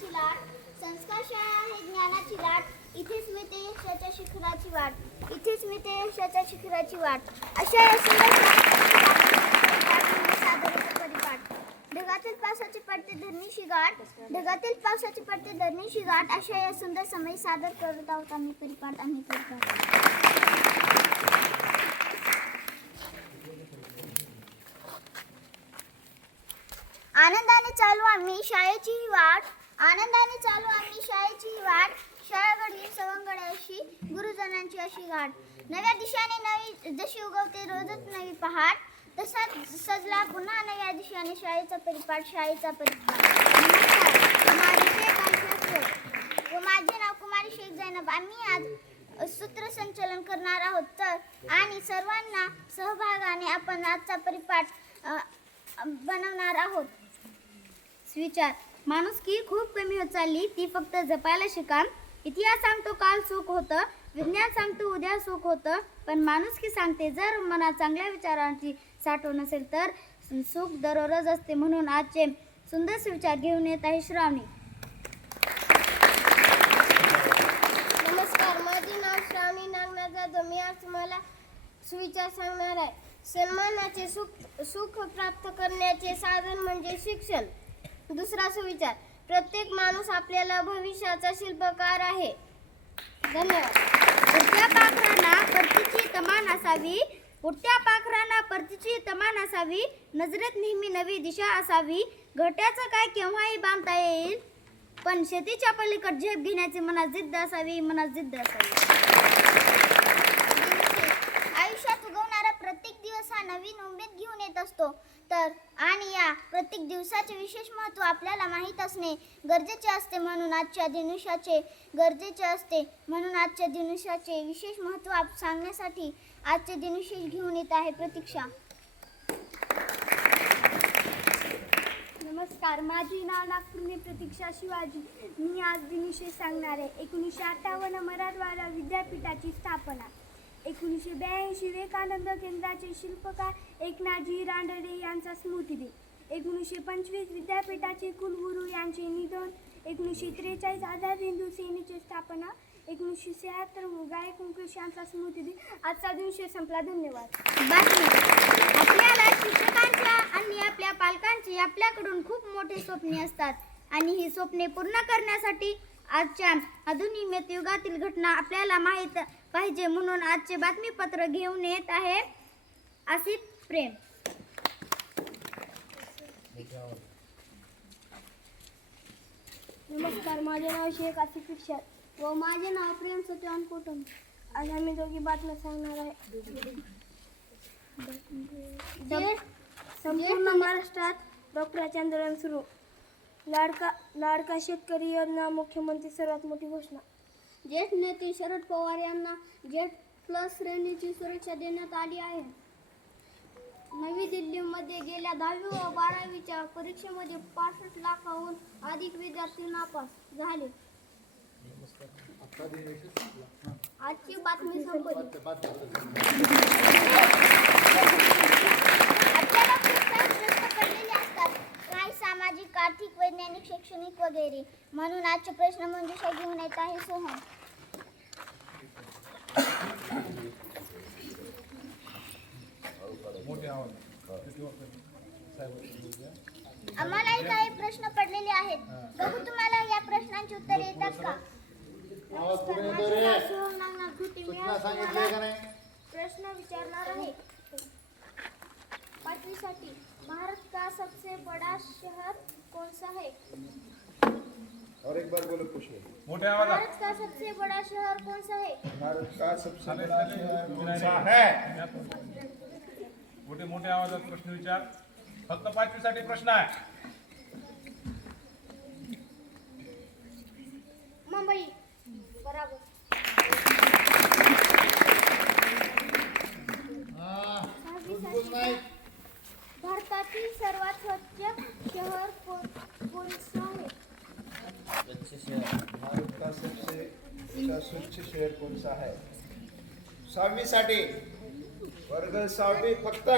ज्ञानाची लाट संस्कार शाळा आहे ज्ञानाची लाट इथेच मिळते यशाच्या शिखराची वाट इथेच मिळते यशाच्या शिखराची वाट. अशा या परिपाठ. ढगातील पावसाची पडते धरणीशी गाठ ढगातील पावसाची पडते धरणीशी गाठ अशा या सुंदर समय सादर करत आहोत आम्ही परिपाठ आम्ही परिपाठ. आनंदाने चालू आम्ही शाळेची वाट. आनंदाने चालू आम्ही शाळेची वाट शाळा घडली सवंगड अशी गुरुजनांची अशी गाठ. नव्या दिशाने नवी जशी उगवते रोजच नवी पहाट तसाच सजला पुन्हा नव्या दिशाने शाळेचा परिपाठ शाळेचा परिपाठ. माझे माझे नाव कुमारी शेख जैनब. आम्ही आज सूत्रसंचलन करणार आहोत. तर आणि सर्वांना सहभागाने आपण आजचा परिपाठ बनवणार आहोत. विचार माणुसकी खूप कमी होत चालली ती फक्त जपायला शिका इतिहास सांगतो काल सुख होतं. विज्ञान सांगतो उद्या सुख होतं. पण माणुसकी सांगते जर मनात चांगल्या विचारांची साठवण असेल तर सुख दररोज असते म्हणून आजचे सुंदर विचार घेऊन येत आहे श्रावणी. नमस्कार माझे नाव श्रावणी नागनाथ जाधव. मी आज तुम्हाला सुविचार सांगणार आहे. सन्मानाचे सुख सुख प्राप्त करण्याचे साधन म्हणजे शिक्षण. दुसरा सुविचार. प्रत्येक माणूस आपल्याला भविष्याचा शिल्पकार आहे. धन्यवाद. पुढच्या पाखरांना परतीची तमान असावी. पुढच्या पाखरांना परतीची तमान असावी. नजरेत नेहमी नवी दिशा असावी. घट्याचं काय केव्हाही बांधता येईल. पण शेतीच्या पलीकड झेप घेण्याची मनात जिद्द असावी मनात जिद्द असावी आयुष्यात उगवणारा प्रत्येक दिवस हा नवीन उमेद घेऊन येत असतो तर आणि या प्रत्येक दिवसाचे विशेष महत्त्व आपल्याला माहीत असणे गरजेचे असते म्हणून आजच्या दिनुष्याचे गरजेचे असते म्हणून आजच्या दिनुष्याचे विशेष महत्त्व आप सांगण्यासाठी आजचे दिनुशेष घेऊन येत आहे प्रतीक्षा. नमस्कार माझे नाव नागपूरने प्रतीक्षा शिवाजी. मी आज दिनविषयी सांगणार आहे. एकोणीसशे अठ्ठावन्न मराठवाडा विद्यापीठाची स्थापना. एकोणीसशे ब्याऐंशी विवेकानंद केंद्राचे शिल्पकार एकनाथजी रांडडे यांचा स्मृतिदिन एकोणीसशे पंचवीस विद्यापीठाचे कुलगुरू यांचे निधन. एकोणीसशे त्रेचाळीस आझाद हिंदू सेनेची स्थापना. एकोणीसशे शहात्तर गायक मुकेश यांचा स्मृती दिन. आजचा दिवशी संपला. धन्यवाद. बातमी. आपल्याला शिक्षकांच्या आणि आपल्या पालकांची आपल्याकडून खूप मोठे स्वप्ने असतात. आणि ही स्वप्ने पूर्ण करण्यासाठी आजच्या आधुनिक युगातील घटना आपल्याला माहीत पाहिजे म्हणून आजचे बातमीपत्र घेऊन येत आहे आसिफ प्रेम. नमस्कार माझे नाव शेख आसिफ इर्शाद व माझे नाव प्रेम सत्यवान कोटम आज आम्ही दोघी बातम्या सांगणार आहे. संपूर्ण महाराष्ट्रात डॉक्टरांचे आंदोलन सुरू. लाडका लाडका शेतकरी योजना मुख्यमंत्री सर्वात मोठी घोषणा. ज्येष्ठ नेते शरद पवार यांना जेट प्लस श्रेणीची सुरक्षा देण्यात आली आहे. नवी दिल्लीमध्ये गेल्या दहावी व बारावीच्या परीक्षेमध्ये पासष्ट लाखाहून अधिक विद्यार्थी नापास झाले. आजची बातमी संपली आपल्याला खूप काही प्रश्न पडलेले असतात काही सामाजिक आर्थिक वैज्ञानिक शैक्षणिक वगैरे. म्हणून आजचे प्रश्न मंजुषा घेऊन येत आहे सोहम. आम्हालाही काही प्रश्न पडलेले आहेत. बघू तुम्हाला या प्रश्नांची उत्तरे येतात का? प्रश्न विचारणार आहे. पाचवीसाठी भारत का सबसे बड़ा शहर कौन सा है और एक बार बोलो पूछिए मोठे आवाजात भारत का सबसे बड़ा शहर कौन सा है? भारत का सबसे बड़ा शहर कौन सा है? मोठे मोठे आवाजात प्रश्न विचार। फक्त पाचवीसाठी प्रश्न आहे. मुंबई. बराबर. स्वच्छ शहर कोणचं आहे? सहावीसाठी वर्ग सहावी फक्त.